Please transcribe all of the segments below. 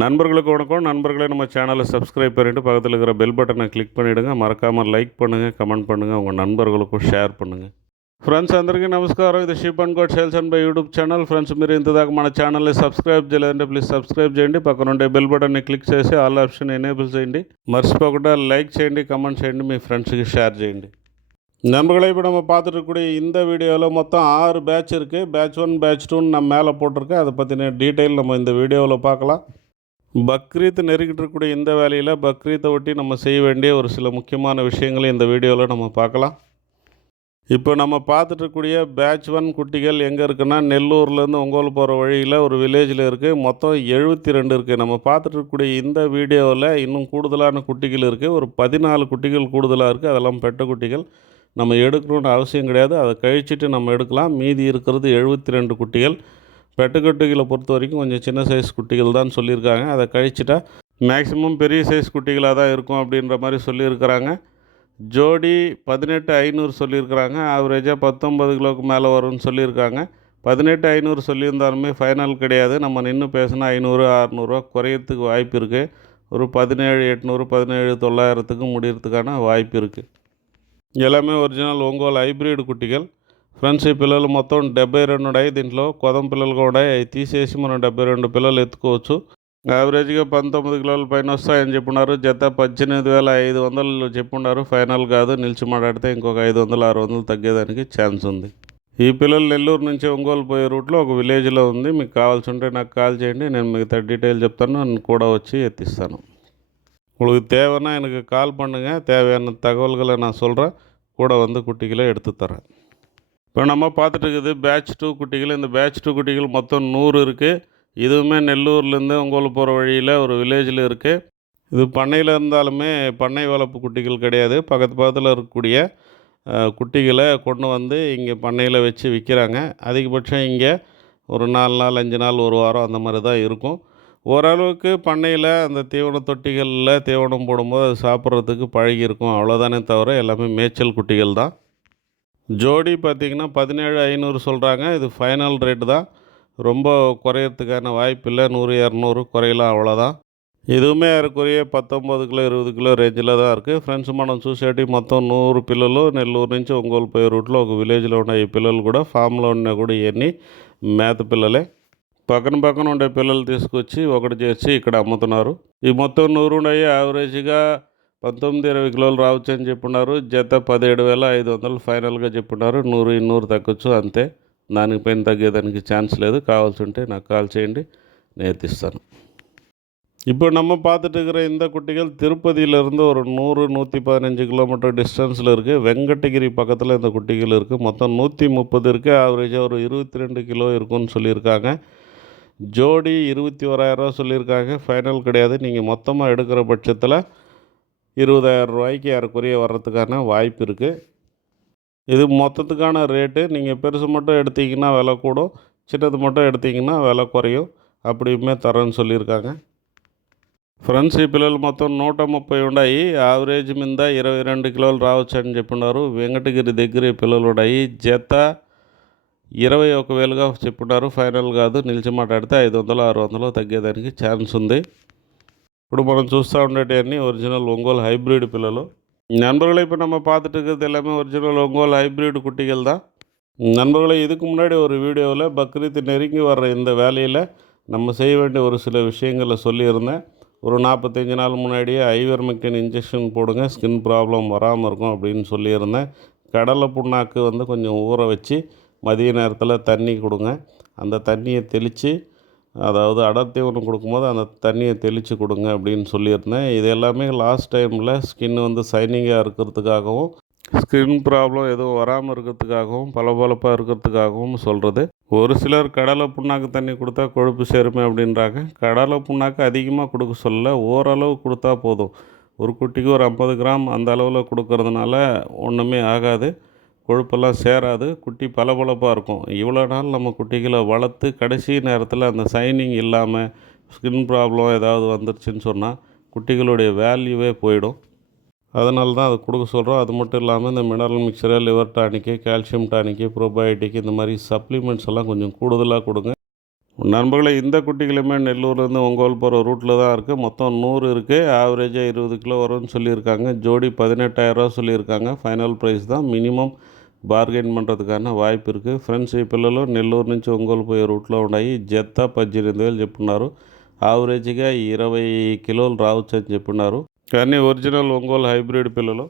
நண்பர்களுக்கு வணக்கம். நண்பர்களே, நம்ம சேனலை சப்ஸ்கிரைப் பண்ணிவிட்டு பக்கத்தில் இருக்கிற பெல் பட்டனை கிளிக் பண்ணிவிடுங்க. மறக்காமல் லைக் பண்ணுங்கள், கமெண்ட் பண்ணுங்கள், உங்கள் నన్బర్గులకు షేర్ பண்ணுங்கள். ఫ్రెండ్స్ అందరికీ నమస్కారం. ఇది sheep and goat sales and buy YouTube channel. Friends, మీరు ఇంతదాకా మన ఛానల్ని సబ్స్క్రైబ్ చేయలేదంటే ప్లీజ్ సబ్స్క్రైబ్ చేయండి. పక్కన ఉండే బెల్ బటన్ని క్లిక్ చేసి ఆల్ ఆప్షన్ ఎనేబుల్ చేయండి. మర్చిపోకుండా లైక్ చేయండి, కమెంట్ చేయండి, మీ ఫ్రెండ్స్కి షేర్ చేయండి. நண்பர்களே, இப்போ நம்ம பார்த்துட்டு இருக்கக்கூடிய இந்த வீடியோவில் மொத்தம் 6 பேட்ச் இருக்குது. பேட்ச் 1 பேட்ச் 2ன்னு நம்ம மேலே போட்டிருக்கேன். அதை பற்றின டீட்டெயில் நம்ம இந்த வீடியோவில் பார்க்கலாம். பக்ரீத் நெருங்கிட்டு இருக்கக்கூடிய இந்த வேலையில் பக்ரீத்தை ஒட்டி நம்ம செய்ய வேண்டிய ஒரு சில முக்கியமான விஷயங்களை இந்த வீடியோவில் நம்ம பார்க்கலாம். இப்போ நம்ம பார்த்துட்ருக்கூடிய பேட்ச் 1 குட்டிகள் எங்கே இருக்குன்னா, நெல்லூர்லேருந்து ஒங்கோல் போகிற வழியில் ஒரு வில்லேஜில் இருக்குது. மொத்தம் 72 இருக்குது. நம்ம பார்த்துட்ருக்கக்கூடிய இந்த வீடியோவில் இன்னும் கூடுதலான குட்டிகள் இருக்குது. ஒரு 14 குட்டிகள் கூடுதலாக இருக்குது. அதெல்லாம் பெட்ட குட்டிகள். நம்ம எடுக்கணுன்னு அவசியம் கிடையாது. அதை கழிச்சிட்டு நம்ம எடுக்கலாம். மீதி இருக்கிறது 72 குட்டிகள். பெட்டக்குட்டிகளை பொறுத்த வரைக்கும் கொஞ்சம் சின்ன சைஸ் குட்டிகள் தான் சொல்லியிருக்காங்க. அதை கழிச்சிட்டா மேக்ஸிமம் பெரிய சைஸ் குட்டிகளாக தான் இருக்கும் அப்படின்ற மாதிரி சொல்லியிருக்கிறாங்க. ஜோடி 18,500 சொல்லியிருக்கிறாங்க. ஆவரேஜாக 19 கிலோவுக்கு மேலே வரும்னு சொல்லியிருக்காங்க. 18,500 சொல்லியிருந்தாலுமே ஃபைனல் கிடையாது. நம்ம நின்று பேசினா 500, 600 குறையிறதுக்கு வாய்ப்பு இருக்குது. ஒரு 17,800, 17,900க்கு முடிகிறதுக்கான వాయిப்பு இருக்குது. எல்லாமே ఒరిజినల్ ఒంగోలు హైబ్రిడ్ కుట్టిగలు. ఫ్రెండ్స్, ఈ పిల్లలు మొత్తం 72 ఉన్నాయి. దీంట్లో కొదం పిల్లలు కూడా తీసేసి మనం 72 పిల్లలు ఎత్తుకోవచ్చు. యావరేజ్గా 19 కిలోల పైన వస్తాయని చెప్పున్నారు. జత 18,500 చెప్పున్నారు. ఫైనల్ కాదు. నిలిచి మాట్లాడితే ఇంకొక 500, 600 తగ్గేదానికి ఛాన్స్ ఉంది. ఈ పిల్లలు నెల్లూరు నుంచి ఒంగోలు పోయే రూట్లో ఒక విలేజ్లో ఉంది. మీకు కావాల్సి ఉంటే నాకు కాల్ చేయండి. నేను మిగతా డీటెయిల్ చెప్తాను. నేను కూడా వచ్చి ఎత్తిస్తాను. உங்களுக்கு தேவைன்னா எனக்கு கால் பண்ணுங்கள். தேவையான தகவல்களை நான் சொல்கிறேன். கூட வந்து குட்டிகளை எடுத்து தரேன். இப்போ நம்ம பார்த்துட்டு இருக்குது பேட்ச் 2 குட்டிகள். இந்த பேட்ச் 2 குட்டிகள் மொத்தம் 100 இருக்குது. இதுவுமே நெல்லூர்லேருந்து ஒங்கோல் போகிற வழியில் ஒரு வில்லேஜில் இருக்குது. இது பண்ணையில் இருந்தாலுமே பண்ணை வளர்ப்பு குட்டிகள் கிடையாது. பக்கத்தில் இருக்கக்கூடிய குட்டிகளை கொண்டு வந்து இங்கே பண்ணையில் வச்சு விற்கிறாங்க. அதிகபட்சம் இங்கே ஒரு 4 நாள், 5 நாள், ஒரு வாரம் அந்த மாதிரி தான் இருக்கும். ஓரளவுக்கு பண்ணையில் அந்த தீவன தொட்டிகளில் தீவனம் போடும்போது அது சாப்பிட்றதுக்கு பழகியிருக்கும். அவ்வளோதானே தவிர எல்லாமே மேய்ச்சல் குட்டிகள் தான். ஜோடி பார்த்திங்கன்னா 17,500 சொல்கிறாங்க. இது ஃபைனல் ரேட்டு தான். ரொம்ப குறையிறதுக்கான வாய்ப்பு இல்லை. 100, 200 குறையலாம், அவ்வளோதான். இதுவுமே ஏறக்குறைய 19 கிலோ 20 கிలో రేంజ్లో தான் இருக்குது. ఫ్రెండ్స్, మనం చూసేటి మొత్తం 100 పిల్లలు నెల్లూరు నుంచి ఒంగోలు పోయే రూట్లో ఒక విలేజ్లో ఉన్న ఈ పిల్లలు కూడా ఫామ్లో ఉన్న కూడా ఇవన్నీ మేత పిల్లలే. పక్కన ఉండే పిల్లలు తీసుకొచ్చి ఒకటి చేర్చి ఇక్కడ అమ్ముతున్నారు. ఈ మొత్తం 100 ఉన్నాయి. యావరేజ్గా 19-20 కిలోలు రావచ్చు అని చెప్పున్నారు. జత 17,500 ఫైనల్గా చెప్పున్నారు. 100, 200 తగ్గొచ్చు, అంతే. దానికి పైన తగ్గేదానికి ఛాన్స్ లేదు. కావాల్సి ఉంటే నాకు కాల్ చేయండి, నేను ఎత్తిస్తాను. இப்போ நம்ம பார்த்துட்டு இருக்கிற இந்த குட்டிகள் திருப்பதியிலேருந்து ஒரு 100, 115 கிலோமீட்டர் டிஸ்டன்ஸில் இருக்குது. வெங்கடகிரி பக்கத்தில் இந்த குட்டிகள் இருக்குது. மொத்தம் 130 இருக்குது. ஆவரேஜாக ஒரு 22 கிலோ இருக்குன்னு சொல்லியிருக்காங்க. ஜோடி 21,000 சொல்லியிருக்காங்க. ஃபைனல் கிடையாது. நீங்கள் மொத்தமாக எடுக்கிற பட்சத்தில் 20,000 ரூபாய்க்கு ஏறக்குறைய வர்றதுக்கான வாய்ப்பு இருக்குது. இது மொத்தத்துக்கான ரேட்டு. நீங்கள் பெருசு மட்டும் எடுத்திங்கன்னா விலை கூடும், சின்னது மட்டும் எடுத்திங்கன்னா விலை குறையும். அப்படியுமே தரேன்னு சொல்லியிருக்காங்க. ఫ్రెండ్స్, ఈ పిల్లలు మొత్తం 130 ఉన్నాయి. యావరేజ్ మీద 22 కిలోలు రావచ్చు అని చెప్పున్నారు. వెంకటగిరి దగ్గర ఈ పిల్లలు ఉన్నాయి. జత 21,000గా చెప్పున్నారు. ఫైనల్ కాదు. నిలిచి మాట్లాడితే 500, 600 తగ్గేదానికి ఛాన్స్ ఉంది. ఇప్పుడు మనం చూస్తూ ఉండేటివన్నీ ఒరిజినల్ ఒంగోలు ஹைப்ரிட் పిల్లలు. நண்பர்களை, இப்போ நம்ம பார்த்துட்டு இருக்கிறது எல்லாமே ஒரிஜினல் ஒங்கோல் ஹைப்ரிட் குட்டிகள் தான். நண்பர்களை, இதுக்கு முன்னாடி ஒரு வீடியோவில் பக்ரீத் நெருங்கி வர்ற இந்த வேலையில் நம்ம செய்ய வேண்டிய ஒரு சில விஷயங்களை சொல்லியிருந்தேன். ஒரு 45 நாள் முன்னாடியே ஐவர்மெக்டின் இன்ஜெக்ஷன் போடுங்க, ஸ்கின் ப்ராப்ளம் வராமல் இருக்கும் அப்படின்னு சொல்லியிருந்தேன். கடலை புண்ணாக்கு வந்து கொஞ்சம் ஊற வச்சு மதிய நேரத்தில் தண்ணி கொடுங்க. அந்த தண்ணியை தெளித்து, அதாவது அடர் தீவனம் கொடுக்கும்போது அந்த தண்ணியை தெளித்து கொடுங்க அப்படின்னு சொல்லியிருந்தேன். இது எல்லாமே லாஸ்ட் டைமில் ஸ்கின் வந்து சைனிங்காக இருக்கிறதுக்காகவும், ஸ்கின் ப்ராப்ளம் எதுவும் வராமல் இருக்கிறதுக்காகவும், பளபளப்பாக இருக்கிறதுக்காகவும் சொல்கிறது. ஒரு சிலர் கடலை புண்ணாக்கு தண்ணி கொடுத்தா கொழுப்பு சேருமே அப்படின்றாங்க. கடலை புண்ணாக்கு அதிகமாக கொடுக்க சொல்ல, ஓரளவு கொடுத்தா போதும். ஒரு குட்டிக்கு ஒரு 50 கிராம் அந்த அளவில் கொடுக்கறதுனால ஒன்றுமே ஆகாது, கொழுப்பெல்லாம் சேராது, குட்டி பளபளப்பாக இருக்கும். இவ்வளோ நாள் நம்ம குட்டிகளை வளர்த்து கடைசி நேரத்தில் அந்த சைனிங் இல்லாமல் ஸ்கின் ப்ராப்ளம் ஏதாவது வந்துருச்சுன்னு சொன்னால் குட்டிகளுடைய வேல்யூவே போயிடும். அதனால தான் அது கொடுக்க சொல்கிறோம். அது மட்டும் இல்லாமல் இந்த mineral mixture, liver tonic, calcium tonic, probiotic இந்த மாதிரி சப்ளிமெண்ட்ஸ் எல்லாம் கொஞ்சம் கூடுதலாக கொடுங்க. நண்பர்களே, இந்த குட்டிகளுமே நெல்லூர்லேருந்து ஒங்கோல் போகிற ரூட்டில் தான் இருக்குது. மொத்தம் 100 இருக்குது. ஆவரேஜாக 20 கிலோ வரும்னு சொல்லியிருக்காங்க. ஜோடி 18,000 சொல்லியிருக்காங்க. ఫైనల్ ప్రైస్ தான். మినిమం బార్గెన్ பண்ணுறதுக்கான వాய்పు இருக்குது. ఫ్రెండ్స్, ఈ పిల్లలు నెల్లూరు నుంచి ఒంగోలు పోయే రూట్లో ఉన్నాయి. జత 18,000 చెప్పున్నారు. ఆవరేజ్గా 20 కిలోలు రావచ్చు అని చెప్పున్నారు. కానీ ఒరిజినల్ ఒంగోలు హైబ్రిడ్ పిల్లలు.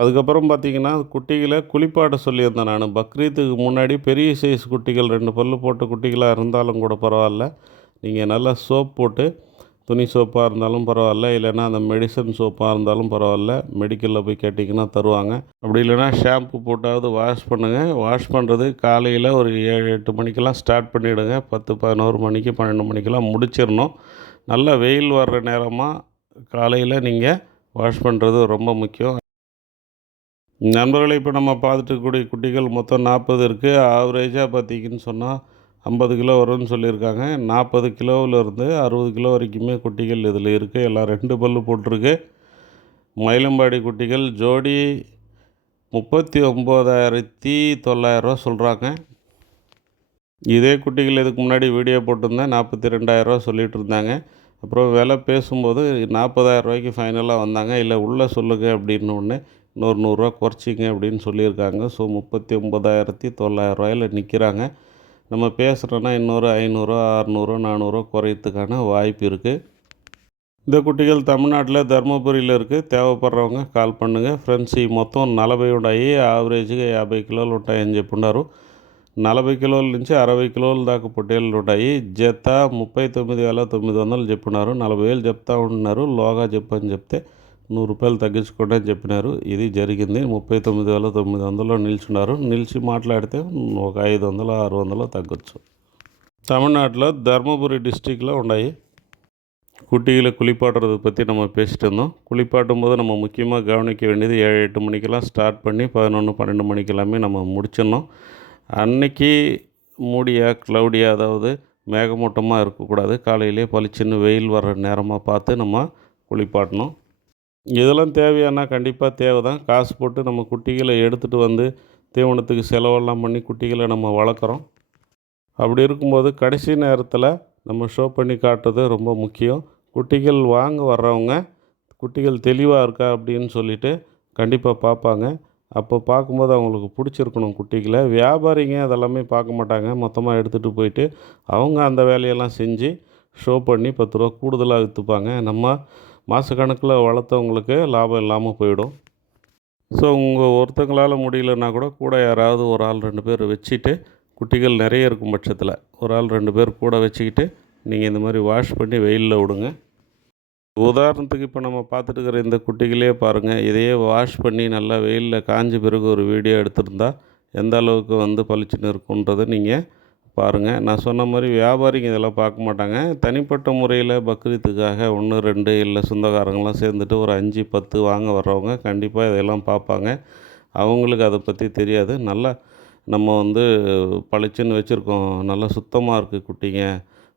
அதுக்கப்புறம் பார்த்தீங்கன்னா, குட்டிகளை குளிப்பாட்ட சொல்லியிருந்தேன் நான். பக்ரீத்துக்கு முன்னாடி பெரிய சைஸ் குட்டிகள் 2 பல்லு போட்ட குட்டிகளாக இருந்தாலும் கூட பரவாயில்ல, நீங்கள் நல்லா சோப் போட்டு, துணி சோப்பாக இருந்தாலும் பரவாயில்ல, இல்லைன்னா அந்த மெடிசன் சோப்பாக இருந்தாலும் பரவாயில்ல, மெடிக்கலில் போய் கேட்டிங்கன்னா தருவாங்க. அப்படி இல்லைன்னா ஷாம்பு போட்டாவது வாஷ் பண்ணுங்கள். வாஷ் பண்ணுறது காலையில் ஒரு 7-8 மணிக்கெல்லாம் ஸ்டார்ட் பண்ணிவிடுங்க. 10-11 மணிக்கு 12 மணிக்கெல்லாம் முடிச்சிடணும். நல்லா வெயில் வர்ற நேரமாக காலையில் நீங்கள் வாஷ் பண்ணுறது ரொம்ப முக்கியம். நண்பர்களே, இப்போ நம்ம பார்த்துட்டு இருக்கக்கூடிய குட்டிகள் மொத்தம் 40 இருக்குது. ஆவரேஜாக பார்த்தீங்கன்னு சொன்னால் 50 கிலோ வரும்னு சொல்லியிருக்காங்க. 40 கிலோவிலேருந்து 60 கிலோ வரைக்குமே குட்டிகள் இதில் இருக்குது. எல்லாம் 2 பல்லு போட்டிருக்கு. மயிலம்பாடி குட்டிகள் ஜோடி 39,900 சொல்கிறாங்க. இதே குட்டிகள் இதுக்கு முன்னாடி வீடியோ போட்டிருந்தேன். 42,000 சொல்லிகிட்டு இருந்தாங்க. அப்புறம் விலை பேசும்போது 40,000 ஃபைனலாக வந்தாங்க. இல்லை உள்ளே சொல்லுங்கள் அப்படின்னு ஒன்று, இன்னொரு 100 குறைச்சிங்க அப்படின்னு சொல்லியிருக்காங்க. ஸோ 39,900 நிற்கிறாங்க. நம்ம பேசுகிறோன்னா இன்னொரு 500, 600, 400 குறையத்துக்கான வாய்ப்பு இருக்குது. இந்த குட்டிகள் தமிழ்நாட்டில் தருமபுரியில் இருக்குது. தேவைப்படுறவங்க కాల్ பண்ணுங்கள். ఫ్రెండ్స్, ఈ మొత్తం 40 ఉన్నాయి. యావరేజ్గా 50 కిలోలు ఉంటాయని చెప్పున్నారు. 40 కిలోల నుంచి 60 కిలోల దాకా పొట్టేళ్ళు ఉంటాయి. జత 39,900 చెప్పున్నారు. 40,000 చెప్తా ఉంటున్నారు. లోగా చెప్పని చెప్తే ₹100 తగ్గించుకోండి అని చెప్పినారు. ఇది జరిగింది. 39,900 నిల్చున్నారు. నిలిచి మాట్లాడితే ఒక 500, 600 తగ్గొచ్చు. தமிழ்நாட்டில் தருமபுரி டிஸ்ட்ரிக்டில் ఉన్నాయి. குட்டிகளை குளிப்பாட்டுறதை பற்றி நம்ம பேசிட்டு இருந்தோம். குளிப்பாட்டும் போது நம்ம முக்கியமாக கவனிக்க வேண்டியது 7-8 மணிக்கெல்லாம் ஸ்டார்ட் பண்ணி 11-12 மணிக்கெல்லாமே நம்ம முடிச்சிடணும். அன்னைக்கு மூடியாக க்ளவுடியாக, அதாவது மேகமூட்டமாக இருக்கக்கூடாது. காலையிலே பளிச்சுன்னு வெயில் வர்ற நேரமாக பார்த்து நம்ம குளிப்பாட்டணும். இதெல்லாம் தேவையானா கண்டிப்பாக தேவை தான். காசு போட்டு நம்ம குட்டிகளை எடுத்துகிட்டு வந்து தீவனத்துக்கு செலவெல்லாம் பண்ணி குட்டிகளை நம்ம வளர்க்குறோம். அப்படி இருக்கும்போது கடைசி நேரத்தில் நம்ம ஷோ பண்ணி காட்டுறது ரொம்ப முக்கியம். குட்டிகள் வாங்க வர்றவங்க குட்டிகள் தெளிவாக இருக்கா அப்படின்னு சொல்லிவிட்டு கண்டிப்பாக பார்ப்பாங்க. அப்போ பார்க்கும்போது அவங்களுக்கு பிடிச்சிருக்கணும் குட்டிகளை. வியாபாரிங்க அதெல்லாமே பார்க்க மாட்டாங்க. மொத்தமாக எடுத்துகிட்டு போயிட்டு அவங்க அந்த வேலையெல்லாம் செஞ்சு ஷோ பண்ணி ₹10 கூடுதலாக விற்றுப்பாங்க. நம்ம மாதக்கணக்கில் வளர்த்தவங்களுக்கு லாபம் இல்லாமல் போயிடும். ஸோ உங்கள் ஒருத்தங்களால் முடியலன்னா கூட யாராவது ஒரு ஆள் 2 பேர் வச்சுட்டு, குட்டிகள் நிறைய இருக்கும் பட்சத்தில் ஒரு ஆள் 2 பேர் கூட வச்சுக்கிட்டு நீங்கள் இந்த மாதிரி வாஷ் பண்ணி வெயிலில் விடுங்க. உதாரணத்துக்கு இப்போ நம்ம பார்த்துட்டு இருக்கிற இந்த குட்டிகளே பாருங்கள். இதையே வாஷ் பண்ணி நல்லா வெயிலில் காஞ்ச பிறகு ஒரு வீடியோ எடுத்திருந்தா எந்த அளவுக்கு பளிச்சுன்னு இருக்குன்றதை நீங்கள் பாருங்கள். நான் சொன்ன மாதிரி வியாபாரிங்க இதெல்லாம் பார்க்க மாட்டாங்க. தனிப்பட்ட முறையில் பக்ரீத்துக்காக 1, 2 இல்லை சொந்தக்காரங்களாம் சேர்ந்துட்டு ஒரு 5, 10 வாங்க வர்றவங்க கண்டிப்பாக இதெல்லாம் பார்ப்பாங்க. அவங்களுக்கு அதை பற்றி தெரியாது. நல்லா நம்ம பளிச்சுன்னு வச்சுருக்கோம், நல்லா சுத்தமாக இருக்குது குட்டிங்க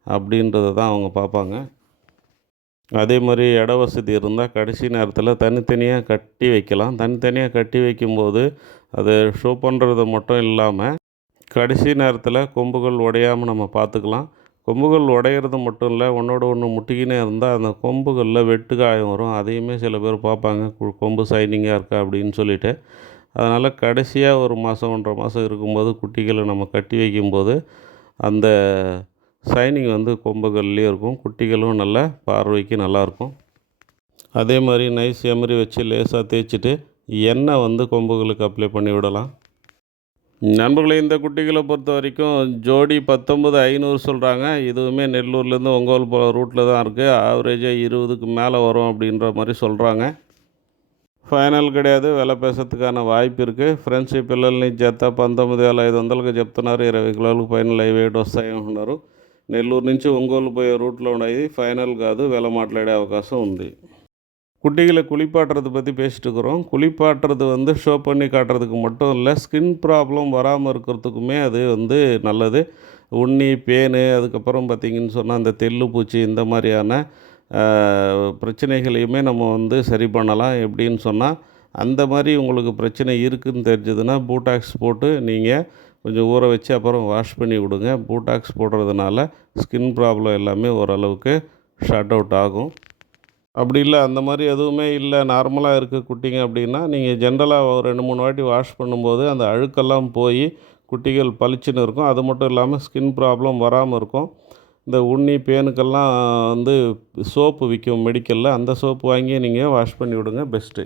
அப்படின்றத தான் அவங்க பார்ப்பாங்க. அதே மாதிரி இட வசதி இருந்தால் கடைசி நேரத்தில் தனித்தனியாக கட்டி வைக்கலாம். தனித்தனியாக கட்டி வைக்கும்போது அதை ஷோ பண்ணுறது மட்டும் இல்லாமல் கடைசி நேரத்தில் கொம்புகள் உடையாமல் நம்ம பார்த்துக்கலாம். கொம்புகள் உடையிறது மட்டும் இல்லை, ஒன்றோட ஒன்று முட்டிக்கினே இருந்தால் அந்த கொம்புகளில் வெட்டு காயம் வரும். அதையுமே சில பேர் பார்ப்பாங்க, கொம்பு ஷைனிங்காக இருக்கா அப்படின்னு சொல்லிவிட்டு. அதனால் கடைசியாக ஒரு மாதம் 1.5 மாதம் இருக்கும்போது குட்டிகளை நம்ம கட்டி வைக்கும்போது அந்த ஷைனிங் கொம்புகள்லேயே இருக்கும். குட்டிகளும் நல்ல பார்வைக்கு நல்லாயிருக்கும். அதே மாதிரி நைஸ் எமரி வச்சு லேசாக தேய்ச்சிட்டு எண்ணெய் கொம்புகளுக்கு அப்ளை பண்ணி விடலாம். நண்பர்களே, இந்த குட்டிகளை பொறுத்த வரைக்கும் ஜோடி 19,500 சொல்கிறாங்க. இதுவுமே நெல்லூர்லேருந்து ஒங்கோல் போகிற ரூட்டில் தான் இருக்குது. ஆவரேஜாக 20க்கு மேலே வரும் அப்படின்ற மாதிரி சொல்கிறாங்க. ఫైనల్ கிடையாது, విலை పేసేందుకు వాయిపు இருக்குது. ఫ్రెండ్స్, ఈ పిల్లల్ని జత 19,500కి చెప్తున్నారు. 20 కిలోలకు పైన లైవ్ వెయిట్ వస్తాయంటున్నారు. నెల్లూరు నుంచి ఒంగోలు పోయే రూట్లో ఉన్నాయి. ఫైనల్ కాదు, విலை మాట్లాడే అవకాశం ఉంది. குட்டிகளை குளிப்பாட்டுறது பற்றி பேசிட்டு இருக்கிறோம். குளிப்பாட்டுறது ஷோ பண்ணி காட்டுறதுக்கு மட்டும் இல்லை, ஸ்கின் ப்ராப்ளம் வராமல் இருக்கிறதுக்குமே அது நல்லது. உண்ணி, பேனு, அதுக்கப்புறம் பார்த்திங்கன்னு சொன்னால் அந்த தெள்ளு பூச்சி, இந்த மாதிரியான பிரச்சனைகளையுமே நம்ம சரி பண்ணலாம். எப்படின்னு சொன்னால், அந்த மாதிரி உங்களுக்கு பிரச்சனை இருக்குதுன்னு தெரிஞ்சதுன்னா பூட்டாக்ஸ் போட்டு நீங்கள் கொஞ்சம் ஊற வச்சு அப்புறம் வாஷ் பண்ணி விடுங்க. பூட்டாக்ஸ் போடுறதுனால ஸ்கின் ப்ராப்ளம் எல்லாமே ஓரளவுக்கு ஷார்ட் அவுட் ஆகும். அப்படி இல்லை, அந்த மாதிரி எதுவுமே இல்லை, நார்மலாக இருக்குது குட்டிங்க அப்படின்னா, நீங்கள் ஜென்ரலாக ஒரு 2, 3 வாட்டி வாஷ் பண்ணும்போது அந்த அழுக்கெல்லாம் போய் குட்டிகள் பளிச்சுன்னு இருக்கும். அது மட்டும் இல்லாமல் ஸ்கின் ப்ராப்ளம் வராமல் இருக்கும். இந்த உண்ணி பேனுக்கெல்லாம் வந்து சோப்பு விற்கும் மெடிக்கலில், அந்த சோப்பு வாங்கி நீங்கள் வாஷ் பண்ணி விடுங்க பெஸ்ட்டு.